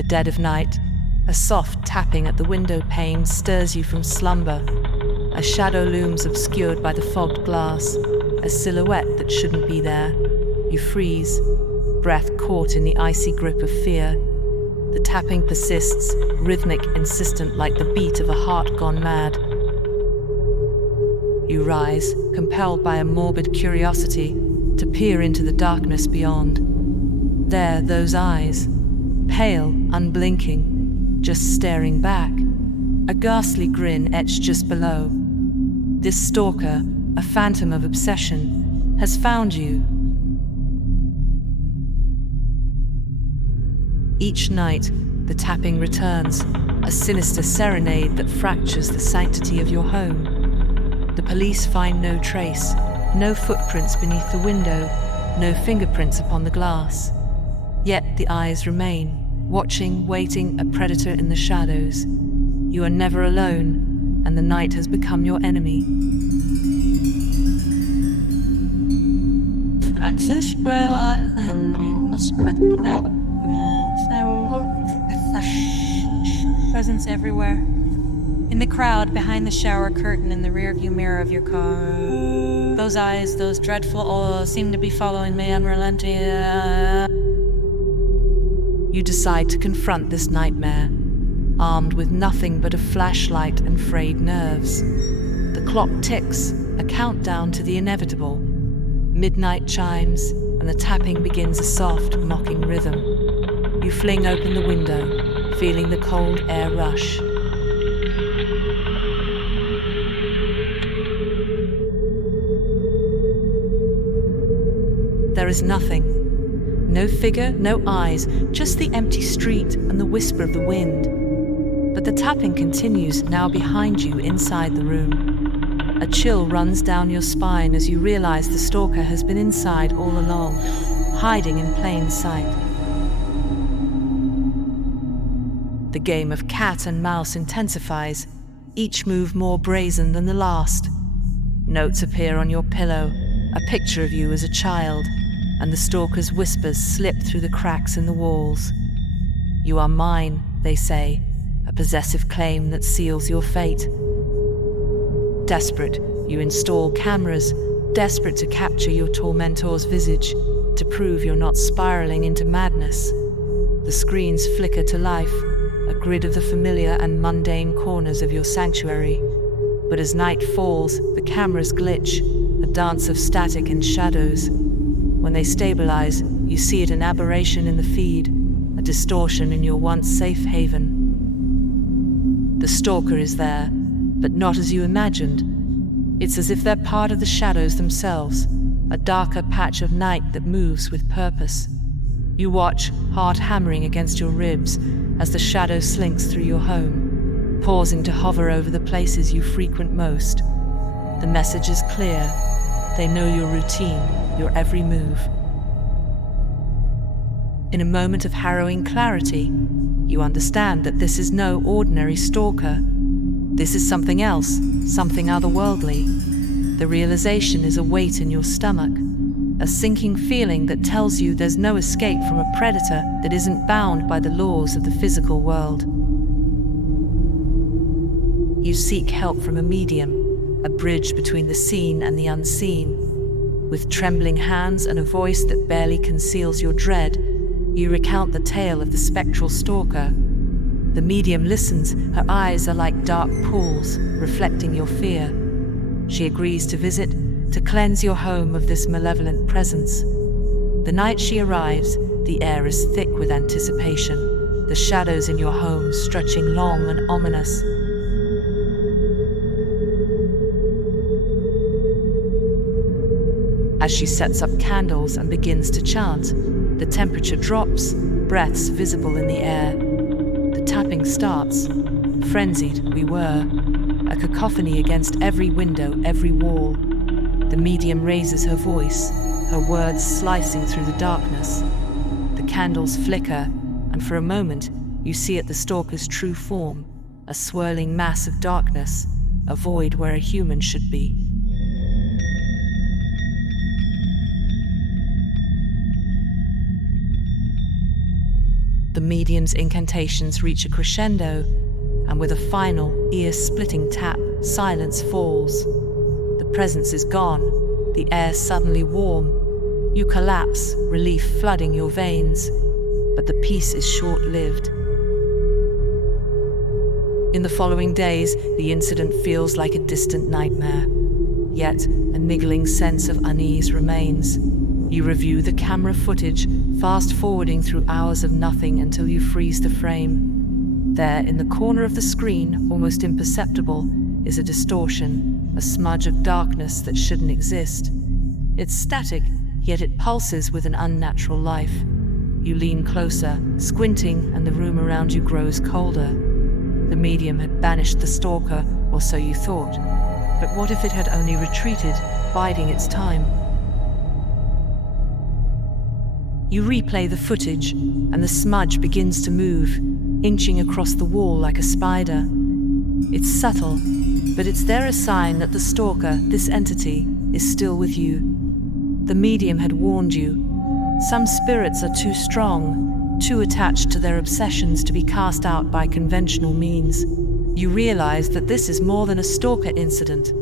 the dead of night, a soft tapping at the window pane stirs you from slumber. A shadow looms obscured by the fogged glass, a silhouette that shouldn't be there. You freeze, breath caught in the icy grip of fear. The tapping persists, rhythmic, insistent, like the beat of a heart gone mad. You rise, compelled by a morbid curiosity, to peer into the darkness beyond. There, those eyes, pale, unblinking, just staring back, a ghastly grin etched just below. This stalker, a phantom of obsession, has found you. Each night, the tapping returns, a sinister serenade that fractures the sanctity of your home. The police find no trace, no footprints beneath the window, no fingerprints upon the glass. Yet the eyes remain, watching, waiting, a predator in the shadows. You are never alone, and the night has become your enemy. Presence everywhere. In the crowd, behind the shower curtain, in the rearview mirror of your car. Those eyes, those dreadful, seem to be following me, unrelenting. You decide to confront this nightmare, armed with nothing but a flashlight and frayed nerves. The clock ticks, a countdown to the inevitable. Midnight chimes, and the tapping begins a soft, mocking rhythm. You fling open the window, feeling the cold air rush. There is nothing. No figure, no eyes, just the empty street and the whisper of the wind. But the tapping continues, now behind you, inside the room. A chill runs down your spine as you realize the stalker has been inside all along, hiding in plain sight. The game of cat and mouse intensifies, each move more brazen than the last. Notes appear on your pillow, a picture of you as a child, and the stalker's whispers slip through the cracks in the walls. You are mine, they say, a possessive claim that seals your fate. Desperate, you install cameras, desperate to capture your tormentor's visage, to prove you're not spiraling into madness. The screens flicker to life, a grid of the familiar and mundane corners of your sanctuary. But as night falls, the cameras glitch, a dance of static and shadows. When they stabilize, you see it an aberration in the feed, a distortion in your once safe haven. The stalker is there, but not as you imagined. It's as if they're part of the shadows themselves, a darker patch of night that moves with purpose. You watch, heart hammering against your ribs, as the shadow slinks through your home, pausing to hover over the places you frequent most. The message is clear. They know your routine, your every move. In a moment of harrowing clarity, you understand that this is no ordinary stalker. This is something else, something otherworldly. The realization is a weight in your stomach, a sinking feeling that tells you there's no escape from a predator that isn't bound by the laws of the physical world. You seek help from a medium, a bridge between the seen and the unseen. With trembling hands and a voice that barely conceals your dread, you recount the tale of the spectral stalker. The medium listens, her eyes are like dark pools, reflecting your fear. She agrees to visit, to cleanse your home of this malevolent presence. The night she arrives, the air is thick with anticipation, the shadows in your home stretching long and ominous. As she sets up candles and begins to chant, the temperature drops, breaths visible in the air. The tapping starts. Frenzied we were, a cacophony against every window, every wall. The medium raises her voice, her words slicing through the darkness. The candles flicker, and for a moment, you see it the stalker's true form, a swirling mass of darkness, a void where a human should be. The The medium's incantations reach a crescendo, and with a final, ear-splitting tap, silence falls. The presence is gone, the air suddenly warm. You collapse, relief flooding your veins, but the peace is short-lived. In the following days, the incident feels like a distant nightmare. Yet, a niggling sense of unease remains. You review the camera footage, fast-forwarding through hours of nothing until you freeze the frame. There, in the corner of the screen, almost imperceptible, is a distortion, a smudge of darkness that shouldn't exist. It's static, yet it pulses with an unnatural life. You lean closer, squinting, and the room around you grows colder. The medium had banished the stalker, or so you thought. But what if it had only retreated, biding its time? You replay the footage, and the smudge begins to move, inching across the wall like a spider. It's subtle, but it's there a sign that the stalker, this entity, is still with you. The medium had warned you. Some spirits are too strong, too attached to their obsessions to be cast out by conventional means. You realize that this is more than a stalker incident.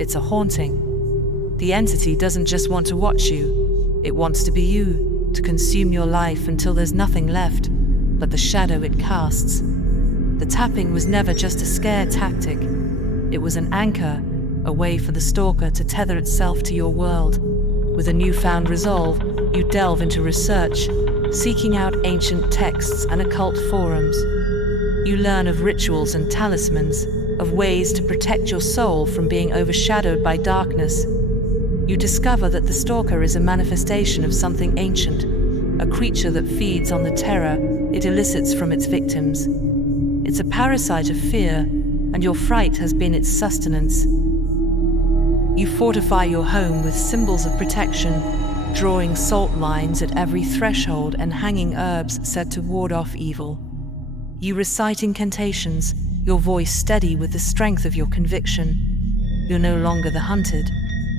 It's a haunting. The entity doesn't just want to watch you. It wants to be you, to consume your life until there's nothing left but the shadow it casts. The tapping was never just a scare tactic. It was an anchor, a way for the stalker to tether itself to your world. With a newfound resolve, you delve into research, seeking out ancient texts and occult forums. You learn of rituals and talismans, of ways to protect your soul from being overshadowed by darkness. You discover that the stalker is a manifestation of something ancient, a creature that feeds on the terror it elicits from its victims. It's a parasite of fear, and your fright has been its sustenance. You fortify your home with symbols of protection, drawing salt lines at every threshold and hanging herbs said to ward off evil. You recite incantations, your voice steady with the strength of your conviction. You're no longer the hunted,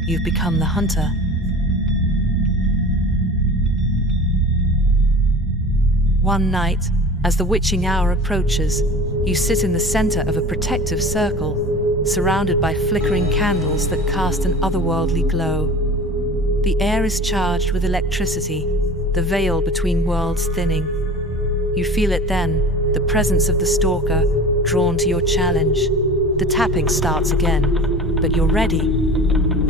you've become the hunter. One night, as the witching hour approaches, you sit in the center of a protective circle, surrounded by flickering candles that cast an otherworldly glow. The air is charged with electricity, the veil between worlds thinning. You feel it then, the presence of the stalker, drawn to your challenge. The tapping starts again, but you're ready.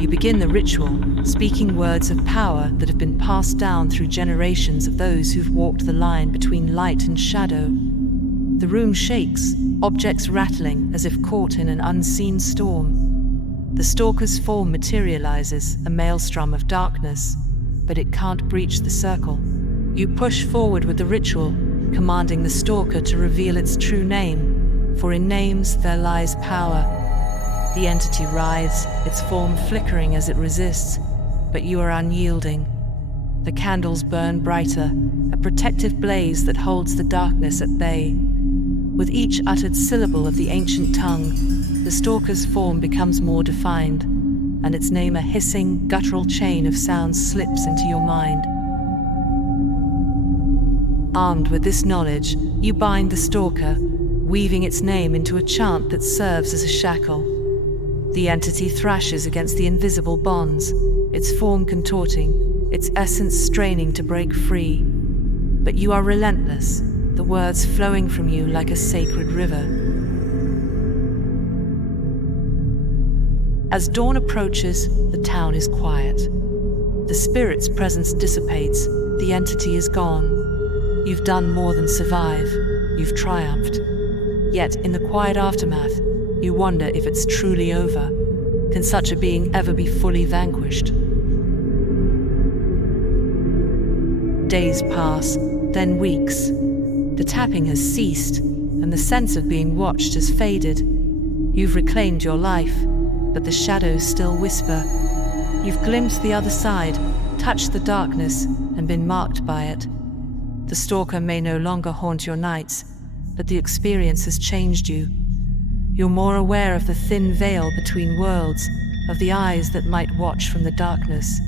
You begin the ritual, speaking words of power that have been passed down through generations of those who've walked the line between light and shadow. The room shakes, objects rattling as if caught in an unseen storm. The stalker's form materializes, a maelstrom of darkness, but it can't breach the circle. You push forward with the ritual, commanding the stalker to reveal its true name, for in names there lies power. The entity writhes, its form flickering as it resists, but you are unyielding. The candles burn brighter, a protective blaze that holds the darkness at bay. With each uttered syllable of the ancient tongue, the stalker's form becomes more defined, and its name a hissing, guttural chain of sounds slips into your mind. Armed with this knowledge, you bind the stalker, weaving its name into a chant that serves as a shackle. The entity thrashes against the invisible bonds, its form contorting, its essence straining to break free. But you are relentless, the words flowing from you like a sacred river. As dawn approaches, the town is quiet. The spirit's presence dissipates, the entity is gone. You've done more than survive, you've triumphed. Yet, in the quiet aftermath, you wonder if it's truly over. Can such a being ever be fully vanquished? Days pass, then weeks. The tapping has ceased, and the sense of being watched has faded. You've reclaimed your life, but the shadows still whisper. You've glimpsed the other side, touched the darkness, and been marked by it. The stalker may no longer haunt your nights, but the experience has changed you. You're more aware of the thin veil between worlds, of the eyes that might watch from the darkness.